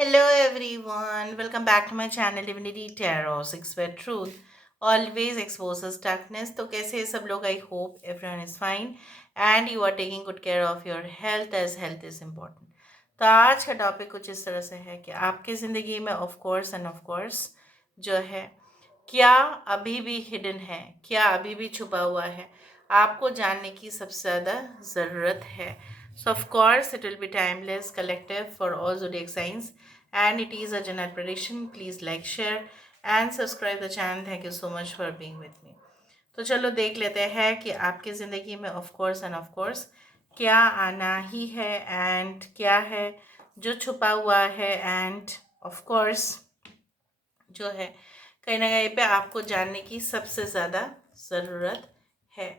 Hello everyone, welcome back to my channel Divinity Tarot 6 Word Truth always exposes darkness. तो कैसे हैं सब लोग? I hope everyone is fine and you are taking good care of your health as health is important. तो आज का topic कुछ इस तरह से है कि आपकी ज़िंदगी में of course end of course जो है क्या अभी भी हिडन है, क्या अभी भी छुपा हुआ है, आपको जानने की सबसे ज़्यादा ज़रूरत है. So of course it will be timeless collective for all zodiac signs and it is a general prediction. Please like, share and subscribe the channel. Thank you so much for being with me. तो चलो देख लेते हैं कि आपकी ज़िंदगी में of course end of course क्या आना ही है एंड क्या है जो छुपा हुआ है एंड ऑफ कोर्स जो है कहीं ना कहीं पे आपको जानने की सबसे ज़्यादा ज़रूरत है.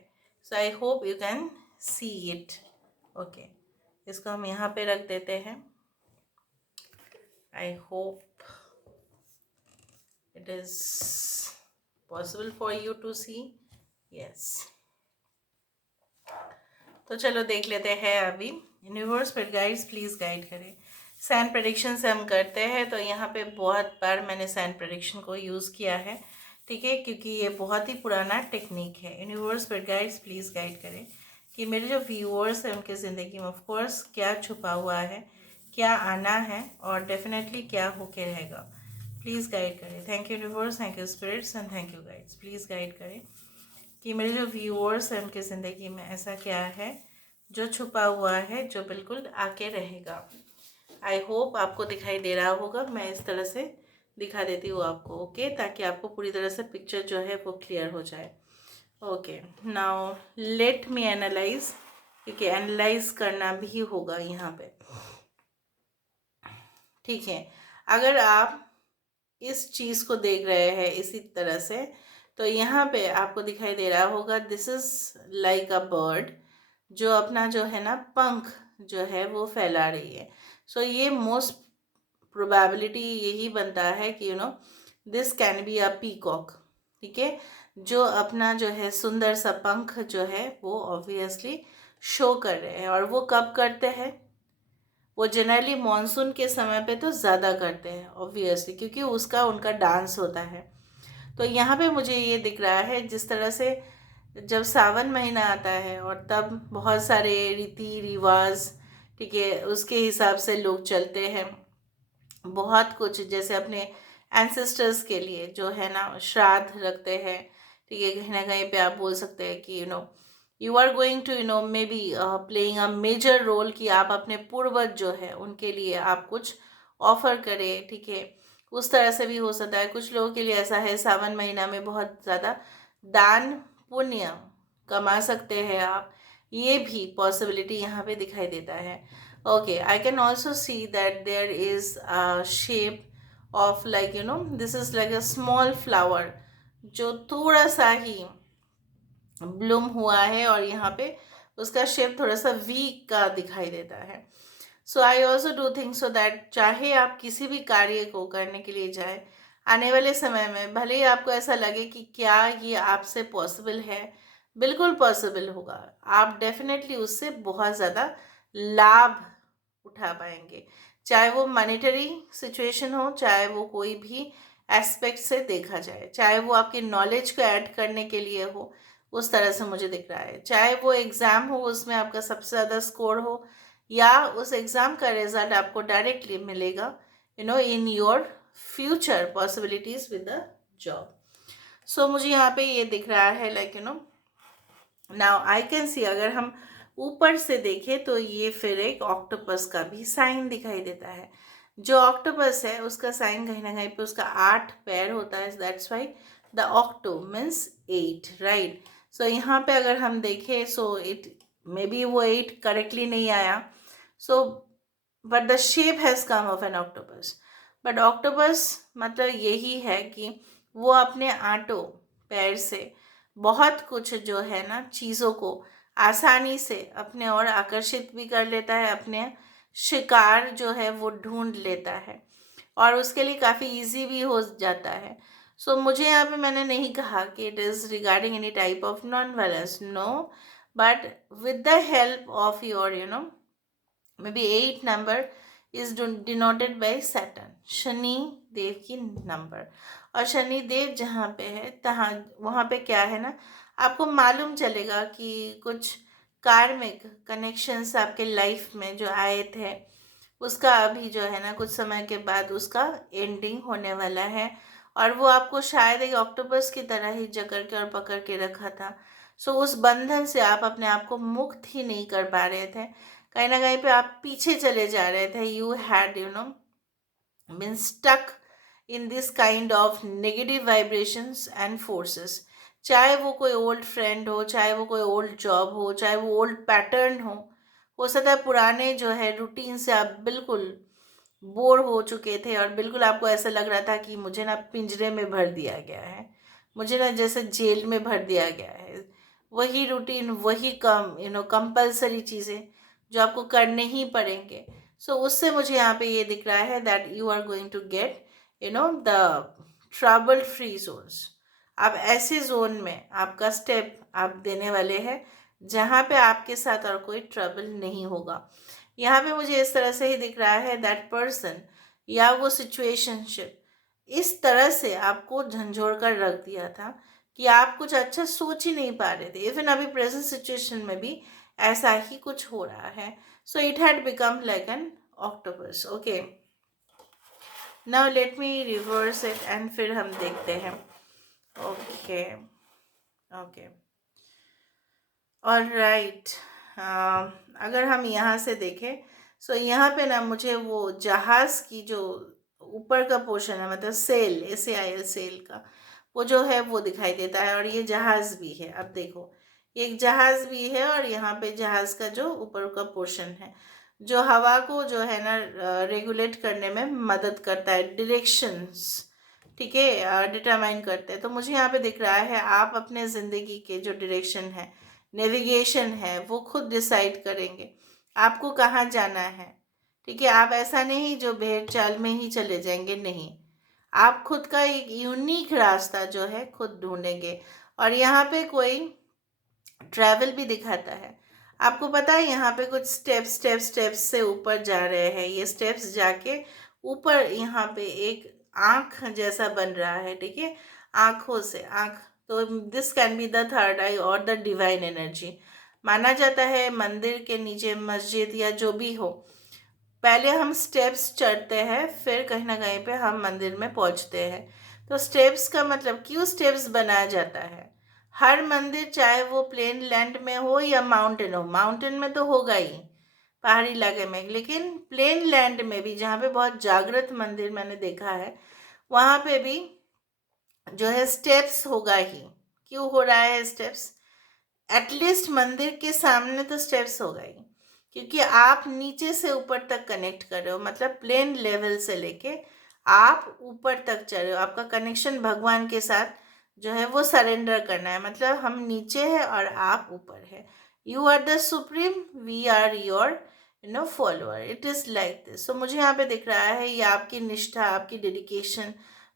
So I hope you can see it. Okay, इसको हम यहाँ पे रख देते हैं. I hope it is possible for you to see. Yes, तो चलो देख लेते हैं अभी. यूनिवर्स पर गाइड्स प्लीज़ गाइड करें. सैन प्रेडिक्शन से हम करते हैं तो यहाँ पे बहुत बार मैंने सैन प्रेडिक्शन को यूज़ किया है, ठीक है, क्योंकि ये बहुत ही पुराना टेक्निक है. यूनिवर्स पर गाइड्स प्लीज़ गाइड करें कि मेरे जो व्यूअर्स हैं उनकी ज़िंदगी में ऑफ कोर्स क्या छुपा हुआ है, क्या आना है और डेफिनेटली क्या होके रहेगा. प्लीज़ गाइड करें. Thank you universe, thank you spirits and thank you guides. Please guide करें कि मेरे जो व्यूअर्स हैं उनकी ज़िंदगी में ऐसा क्या है जो छुपा हुआ है, जो बिल्कुल आके रहेगा. आई होप आपको दिखाई दे रहा होगा. मैं इस तरह से दिखा देती हूँ आपको, ओके, ताकि आपको पूरी तरह से पिक्चर जो है वो क्लियर हो जाए. ओके, नाउ लेट मी एनालाइज, क्योंकि एनालाइज करना भी होगा यहाँ पे, ठीक है. अगर आप इस चीज़ को देख रहे हैं इसी तरह से तो यहाँ पे आपको दिखाई दे रहा होगा this is like a bird जो अपना जो है ना पंख जो है वो फैला रही है. सो ये मोस्ट प्रोबेबिलिटी यही बनता है कि this can be a peacock, ठीक है, जो अपना जो है सुंदर सा पंख जो है वो ऑब्वियसली शो कर रहे हैं. और वो कब करते हैं? वो जनरली मॉनसून के समय पे तो ज़्यादा करते हैं ऑब्वियसली, क्योंकि उसका उनका डांस होता है. तो यहाँ पे मुझे ये दिख रहा है जिस तरह से जब सावन महीना आता है और तब बहुत सारे रीति रिवाज, ठीक है, उसके हिसाब से लोग चलते हैं. बहुत कुछ जैसे अपने एंसेस्टर्स के लिए जो है ना श्राद्ध रखते हैं, ठीक है. कहीं ना कहीं पे आप बोल सकते हैं कि you are going to maybe playing a major role कि आप अपने पूर्वज जो है उनके लिए आप कुछ ऑफर करें, ठीक है. उस तरह से भी हो सकता है. कुछ लोगों के लिए ऐसा है सावन महीना में बहुत ज़्यादा दान पुण्य कमा सकते हैं आप. ये भी पॉसिबिलिटी यहाँ पे दिखाई देता है. Okay, I can also see that there is a shape of like this is like a small flower जो थोड़ा सा ही ब्लूम हुआ है और यहाँ पे उसका शेप थोड़ा सा वी का दिखाई देता है. So I also do think so that चाहे आप किसी भी कार्य को करने के लिए जाए आने वाले समय में, भले ही आपको ऐसा लगे कि क्या ये आपसे पॉसिबल है, बिल्कुल पॉसिबल होगा. आप डेफिनेटली उससे बहुत ज़्यादा लाभ उठा पाएंगे, चाहे वो मॉनेटरी सिचुएशन हो, चाहे वो कोई भी एस्पेक्ट से देखा जाए, चाहे वो आपकी नॉलेज को ऐड करने के लिए हो, उस तरह से मुझे दिख रहा है. चाहे वो एग्ज़ाम हो उसमें आपका सबसे ज़्यादा स्कोर हो या उस एग्ज़ाम का रिजल्ट आपको डायरेक्टली मिलेगा in your future possibilities with the job. So मुझे यहाँ पे ये दिख रहा है like now I can see. अगर हम ऊपर से देखें तो ये फिर एक ऑक्टोपस का भी साइन दिखाई देता है. जो ऑक्टोपस है उसका साइन कहीं ना कहीं पे उसका 8 पैर होता है. That's why the octo means 8, right. So यहाँ पे अगर हम देखें सो इट मे बी वो 8 करेक्टली नहीं आया. So but the shape has come of an octopus. But octopus मतलब यही है कि वो अपने आटों पैर से बहुत कुछ जो है ना चीज़ों को आसानी से अपने और आकर्षित भी कर लेता है, अपने शिकार जो है वो ढूंढ लेता है और उसके लिए काफ़ी इजी भी हो जाता है. सो मुझे यहाँ पे मैंने नहीं कहा कि it is regarding any type of non violence, no, but with the help of your may be 8 number is denoted by Saturn, Shani Dev की नंबर। और शनि देव जहाँ पे है तहाँ वहाँ पे क्या है ना, आपको मालूम चलेगा कि कुछ कार्मिक कनेक्शंस आपके लाइफ में जो आए थे, उसका अभी जो है ना कुछ समय के बाद उसका एंडिंग होने वाला है। और वो आपको शायद एक ऑक्टोपस की तरह ही जकड़ के और पकड़ के रखा था। सो उस बंधन से आप अपने आप को मुक्त ही नहीं कर पा रहे थे, कहीं ना कहीं पे आप पीछे चले जा रहे थे। You had been stuck in this kind of negative vibrations and forces। चाहे वो कोई ओल्ड फ्रेंड हो, चाहे वो कोई ओल्ड जॉब हो, चाहे वो ओल्ड पैटर्न हो सकता है पुराने जो है रूटीन से आप बिल्कुल बोर हो चुके थे और बिल्कुल आपको ऐसा लग रहा था कि मुझे ना पिंजरे में भर दिया गया है, मुझे ना जैसे जेल में भर दिया गया है। वही रूटीन, वही कंपल्सरी चीज़ें जो आपको करने ही पड़ेंगे। सो उससे मुझे यहाँ पे ये दिख रहा है that you are going to get the trouble free zones. आप ऐसे जोन में आपका स्टेप आप देने वाले हैं जहाँ पे आपके साथ और कोई ट्रबल नहीं होगा। यहाँ पे मुझे इस तरह से ही दिख रहा है दैट पर्सन या वो सिचुएशनशिप इस तरह से आपको झंझोड़ कर रख दिया था कि आप कुछ अच्छा सोच ही नहीं पा रहे थे। इवन अभी प्रेजेंट सिचुएशन में भी ऐसा ही कुछ हो रहा है। So it had become like an octopus. Okay, now let me reverse it and फिर हम देखते हैं। Okay okay all right. अगर हम यहाँ से देखें, सो यहाँ पे ना मुझे वो जहाज़ की जो ऊपर का पोर्शन है, मतलब सेल, SAIL सेल का वो जो है वो दिखाई देता है। और ये जहाज़ भी है, अब देखो ये एक जहाज़ भी है और यहाँ पे जहाज़ का जो ऊपर का पोर्शन है जो हवा को जो है ना रेगुलेट करने में मदद करता है, डायरेक्शंस, ठीक है, डिटरमाइन करते हैं। तो मुझे यहाँ पे दिख रहा है आप अपने ज़िंदगी के जो डायरेक्शन है, नेविगेशन है, वो खुद डिसाइड करेंगे आपको कहाँ जाना है। ठीक है, आप ऐसा नहीं जो भेड़ चाल में ही चले जाएंगे, नहीं, आप खुद का एक यूनिक रास्ता जो है खुद ढूंढेंगे। और यहाँ पे कोई ट्रैवल भी दिखाता है। आपको पता है यहाँ पे कुछ स्टेप्स से ऊपर जा रहे हैं। ये स्टेप्स जाके ऊपर यहाँ पे एक आँख जैसा बन रहा है, ठीक है, आँखों से आँख। तो this can be the third eye और द डिवाइन एनर्जी। माना जाता है मंदिर के नीचे मस्जिद या जो भी हो, पहले हम स्टेप्स चढ़ते हैं फिर कहीं ना कहीं पे हम मंदिर में पहुंचते हैं। तो स्टेप्स का मतलब क्यों स्टेप्स बनाया जाता है? हर मंदिर चाहे वो प्लेन लैंड में हो या माउंटेन हो, माउंटेन में तो होगा ही, पहाड़ी इलाके में, लेकिन प्लेन लैंड में भी जहाँ पे बहुत जागृत मंदिर मैंने देखा है वहाँ पे भी जो है स्टेप्स होगा ही। क्यों हो रहा है स्टेप्स? एटलीस्ट मंदिर के सामने तो स्टेप्स होगा ही, क्योंकि आप नीचे से ऊपर तक कनेक्ट कर रहे हो, मतलब प्लेन लेवल से लेके आप ऊपर तक चल रहे हो। आपका कनेक्शन भगवान के साथ जो है वो सरेंडर करना है, मतलब हम नीचे है और आप ऊपर है। You are the supreme, we are your follower, it is like this. So मुझे यहाँ पे दिख रहा है ये आपकी निष्ठा, आपकी डेडिकेशन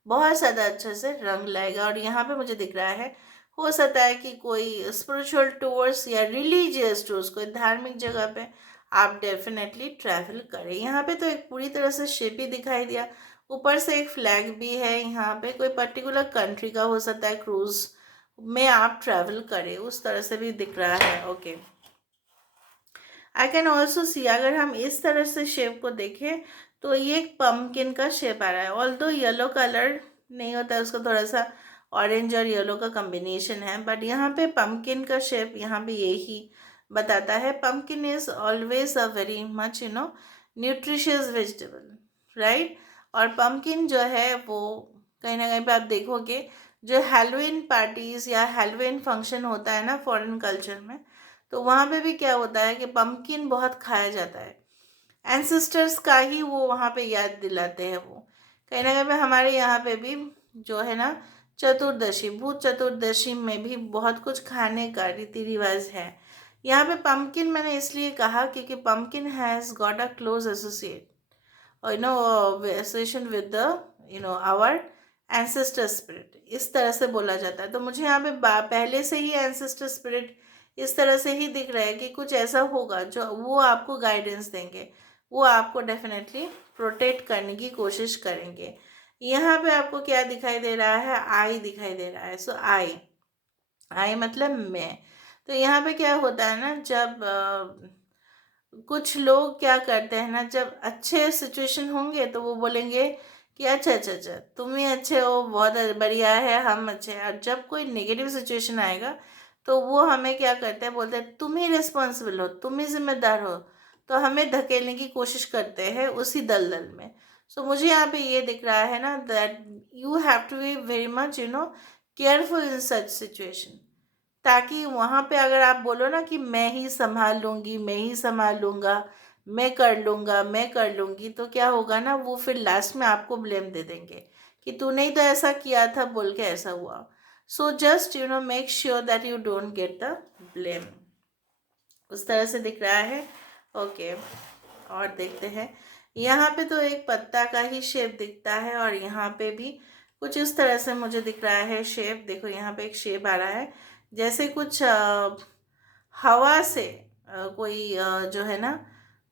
बहुत ज़्यादा अच्छे से रंग लाएगा। और यहाँ पे मुझे दिख रहा है हो सकता है कि कोई स्पिरिचुअल टूर्स या रिलीजियस टूर्स, कोई धार्मिक जगह पे आप डेफिनेटली ट्रैवल करें। यहाँ पे तो एक पूरी तरह से शिप ही दिखाई दिया, ऊपर से एक फ्लैग भी है। यहाँ पे कोई पर्टिकुलर कंट्री का हो सकता है क्रूज में आप ट्रैवल करें, उस तरह से भी दिख रहा है। Okay, I can also see, अगर हम इस तरह से शेप को देखें तो ये एक पम्पकिन का शेप आ रहा है। ऑल्दो येलो कलर नहीं होता है, उसका थोड़ा सा ऑरेंज और येलो का कॉम्बिनेशन है, बट यहाँ पे पम्पकिन का शेप यहाँ पे यही बताता है। Pumpkin is always a very much nutritious vegetable, right. और पम्पकिन जो है वो कहीं ना कहीं पे आप देखोगे जो हेलोवीन पार्टीज या हेलोवीन फंक्शन होता है ना फॉरेन कल्चर में, तो वहाँ पे भी क्या होता है कि पम्पकिन बहुत खाया जाता है। एंसेस्टर्स का ही वो वहाँ पे याद दिलाते हैं। वो कहीं ना कहीं पे हमारे यहाँ पे भी जो है ना चतुर्दशी, भूत चतुर्दशी में भी बहुत कुछ खाने का रीति रिवाज है। यहाँ पे पम्पकिन मैंने इसलिए कहा क्योंकि pumpkin has got a close associate और association with the our ancestor spirit, इस तरह से बोला जाता है। तो मुझे यहाँ पे पहले से ही एंसेस्टर स्पिरिट इस तरह से ही दिख रहा है कि कुछ ऐसा होगा जो वो आपको गाइडेंस देंगे। वो आपको डेफिनेटली प्रोटेक्ट करने की कोशिश करेंगे। यहाँ पे आपको क्या दिखाई दे रहा है, आई दिखाई दे रहा है। सो आई, आई मतलब मैं। तो यहाँ पे क्या होता है ना, जब कुछ लोग क्या करते हैं ना, जब अच्छे सिचुएशन होंगे तो वो बोलेंगे कि अच्छा अच्छा अच्छा तुम ही अच्छे हो, बहुत बढ़िया है, हम अच्छे हैं। और जब कोई नेगेटिव सिचुएशन आएगा तो वो हमें क्या करते हैं, बोलते हैं तुम ही रिस्पॉन्सिबल हो, तुम ही जिम्मेदार हो। तो हमें धकेलने की कोशिश करते हैं उसी दलदल में। सो मुझे यहाँ पे ये दिख रहा है ना, that you have to be very much careful in such situation. ताकि वहाँ पे अगर आप बोलो ना कि मैं ही संभाल लूँगी, मैं ही संभाल लूँगा, मैं कर लूँगा, मैं कर लूँगी, तो क्या होगा ना, वो फिर लास्ट में आपको ब्लेम दे देंगे कि तूने ही तो ऐसा किया था बोल के ऐसा हुआ। So just make sure that you don't get the blame. उस तरह से दिख रहा है। ओके, और देखते हैं। यहाँ पे तो एक पत्ता का ही शेप दिखता है, और यहाँ पे भी कुछ इस तरह से मुझे दिख रहा है शेप। देखो यहाँ पे एक शेप आ रहा है, जैसे कुछ हवा से कोई जो है ना,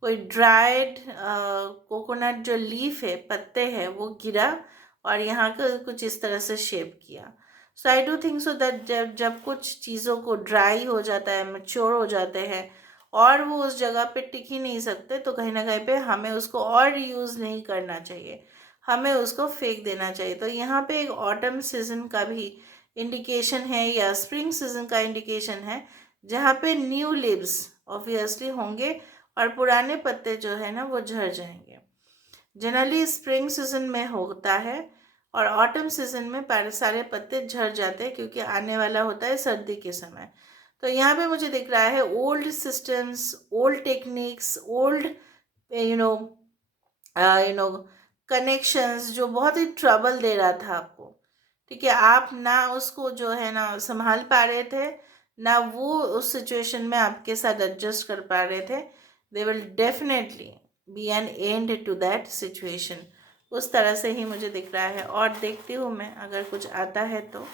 कोई ड्राइड कोकोनट जो लीफ है, पत्ते हैं, वो गिरा और यहाँ का कुछ इस तरह से शेप किया। So I do think so that जब जब कुछ चीज़ों को ड्राई हो जाता है, मैच्योर हो जाते हैं, और वो उस जगह पे टिक ही नहीं सकते, तो कहीं ना कहीं पे हमें उसको और यूज़ नहीं करना चाहिए, हमें उसको फेंक देना चाहिए। तो यहाँ पे एक ऑटम सीजन का भी इंडिकेशन है, या स्प्रिंग सीजन का इंडिकेशन है, जहाँ पे न्यू लीव्स ऑब्वियसली होंगे और पुराने पत्ते जो है ना वो झड़ जाएंगे। जनरली स्प्रिंग सीजन में होता है, और ऑटम सीजन में सारे पत्ते झड़ जाते हैं, क्योंकि आने वाला होता है सर्दी के समय। तो यहाँ पे मुझे दिख रहा है old systems, old techniques, old you know you know connections, जो बहुत ही ट्रबल दे रहा था आपको। ठीक है, आप ना उसको जो है ना संभाल पा रहे थे, ना वो उस सिचुएशन में आपके साथ एडजस्ट कर पा रहे थे। They will definitely be an end to that situation. उस तरह से ही मुझे दिख रहा है, और देखती हूँ मैं अगर कुछ आता है तो।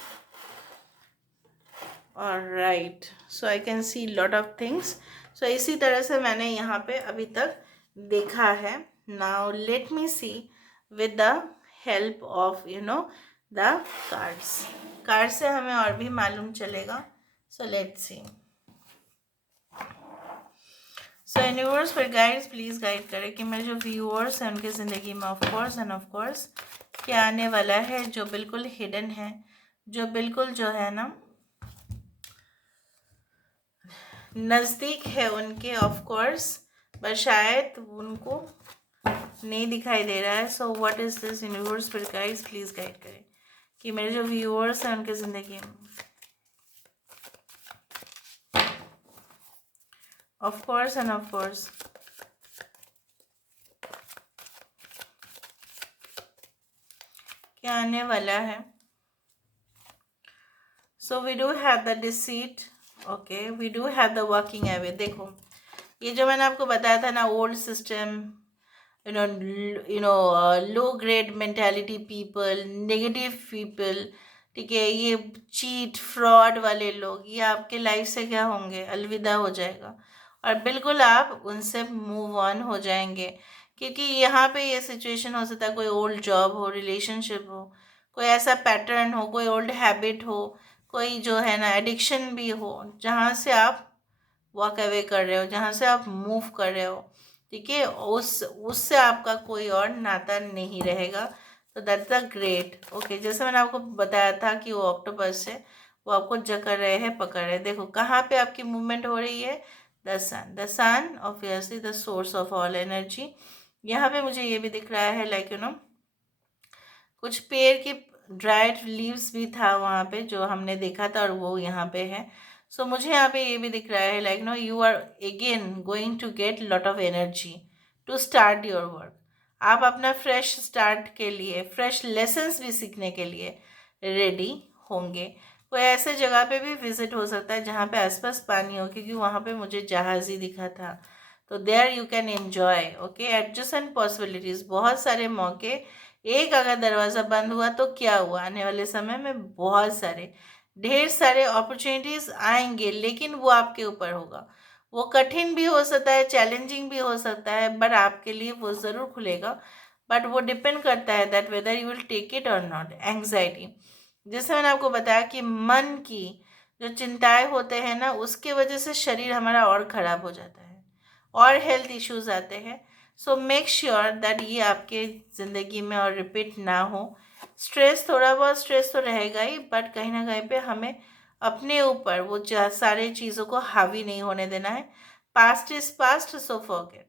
और right, so I can see lot of things. So इसी तरह से मैंने यहाँ पे अभी तक देखा है। Now let me see with the help of the cards. Card से हमें और भी मालूम चलेगा। So let's see. So universe पर गाइड्स प्लीज़ गाइड करें कि मेरे जो व्यूअर्स हैं उनकी ज़िंदगी में ऑफ कोर्स क्या आने वाला है, जो बिल्कुल हिडन है, जो बिल्कुल जो है ना नज़दीक है उनके, ऑफ कोर्स, पर शायद उनको नहीं दिखाई दे रहा है। So what is this universe पर गाइड्स प्लीज़ गाइड करें कि मेरे जो व्यूअर्स हैं उनकी ज़िंदगी में ऑफ कोर्स क्या आने वाला है। So we do have the deceit, okay, we do have the walking away. देखो ये जो मैंने आपको बताया था ना, old system, low grade mentality people, negative people, ठीक है, ये चीट फ्रॉड वाले लोग, ये आपके लाइफ से क्या होंगे, अलविदा हो जाएगा, और बिल्कुल आप उनसे मूव ऑन हो जाएंगे। क्योंकि यहाँ पे ये सिचुएशन हो सकता है, कोई ओल्ड जॉब हो, रिलेशनशिप हो, कोई ऐसा पैटर्न हो, कोई ओल्ड हैबिट हो, कोई जो है ना एडिक्शन भी हो, जहाँ से आप वॉक अवे कर रहे हो, जहाँ से आप मूव कर रहे हो, ठीक है, उससे आपका कोई और नाता नहीं रहेगा। तो दैट्स द ग्रेट। ओके, जैसे मैंने आपको बताया था कि वो ऑक्टोपस से वो आपको जकड़ रहे हैं, पकड़ रहे हैं। देखो कहाँ पे आपकी मूवमेंट हो रही है, the sun obviously the source of all energy. यहाँ पे मुझे ये भी दिख रहा है, लाइक कुछ पेड़ की ड्राइड लीव्स भी था वहाँ पे जो हमने देखा था, और वो यहाँ पे है। सो मुझे यहाँ पे ये भी दिख रहा है, like you are again going to get lot of energy to start your work. आप अपना फ्रेश स्टार्ट के लिए, फ्रेश लेसन्स भी सीखने के लिए रेडी होंगे। कोई ऐसे जगह पे भी विजिट हो सकता है जहाँ पे आसपास पानी हो, क्योंकि वहाँ पे मुझे जहाज़ ही दिखा था। तो there you can enjoy, okay, adjustment possibilities, बहुत सारे मौके। एक अगर दरवाज़ा बंद हुआ तो क्या हुआ, आने वाले समय में बहुत सारे, ढेर सारे अपॉर्चुनिटीज़ आएंगे, लेकिन वो आपके ऊपर होगा। वो कठिन भी हो सकता है, चैलेंजिंग भी हो सकता है, बट आपके लिए वो ज़रूर खुलेगा। बट वो डिपेंड करता है that whether you will take it or not. Anxiety, जैसे मैंने आपको बताया कि मन की जो चिंताएं होते हैं ना, उसके वजह से शरीर हमारा और ख़राब हो जाता है और हेल्थ इश्यूज आते हैं। सो मेक श्योर दैट ये आपके ज़िंदगी में और रिपीट ना हो। स्ट्रेस, थोड़ा बहुत स्ट्रेस तो रहेगा ही, बट कहीं ना कहीं पे हमें अपने ऊपर वो सारे चीज़ों को हावी नहीं होने देना है। Past is past, so forget,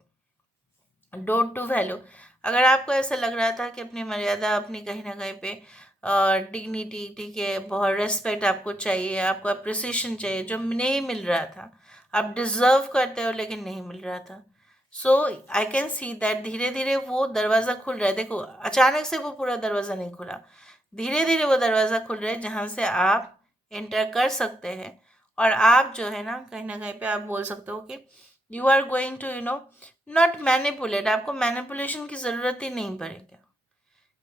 don't to value. अगर आपको ऐसा लग रहा था कि अपनी मर्यादा, अपनी कहीं ना कहीं पे डिग्निटी, ठीक है, बहुत रेस्पेक्ट आपको चाहिए, आपको अप्रिसिएशन चाहिए, जो नहीं मिल रहा था, आप डिजर्व करते हो लेकिन नहीं मिल रहा था। सो आई कैन सी दैट धीरे धीरे वो दरवाज़ा खुल रहा है। देखो, अचानक से वो पूरा दरवाज़ा नहीं खुला, धीरे धीरे वो दरवाज़ा खुल रहा है जहाँ से आप एंटर कर सकते हैं। और आप जो है ना कहीं पे आप बोल सकते हो कि you are going to not manipulate, आपको मैनिपुलेशन की ज़रूरत ही नहीं पड़ेगा।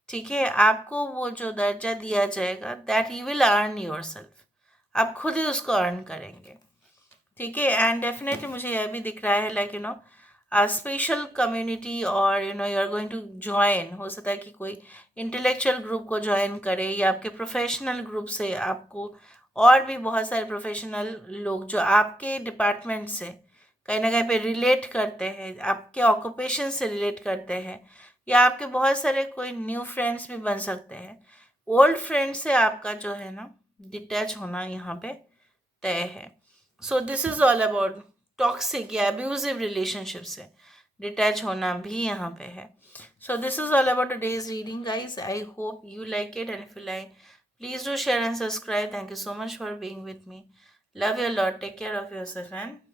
ठीक है, आपको वो जो दर्जा दिया जाएगा that you will earn your self, आप खुद ही उसको अर्न करेंगे। ठीक है, एंड डेफिनेटली मुझे यह भी दिख रहा है लाइक स्पेशल कम्युनिटी, और you are going to join, हो सकता है कि कोई इंटेलेक्चुअल ग्रुप को ज्वाइन करे, या आपके प्रोफेशनल ग्रुप से आपको और भी बहुत सारे प्रोफेशनल लोग जो आपके डिपार्टमेंट से कहीं ना कहीं पे रिलेट करते हैं, आपके ऑक्यूपेशन से रिलेट करते हैं, या आपके बहुत सारे कोई न्यू फ्रेंड्स भी बन सकते हैं। ओल्ड फ्रेंड से आपका जो है ना डिटैच होना यहाँ पे तय है। So this is all about toxic या अब्यूजिव रिलेशनशिप से डिटैच होना भी यहाँ पे है। So this is all about today's reading guys. I hope you like it, and if you like, please do share and subscribe. Thank you so much for being with me. Love you a lot. Take care of yourself and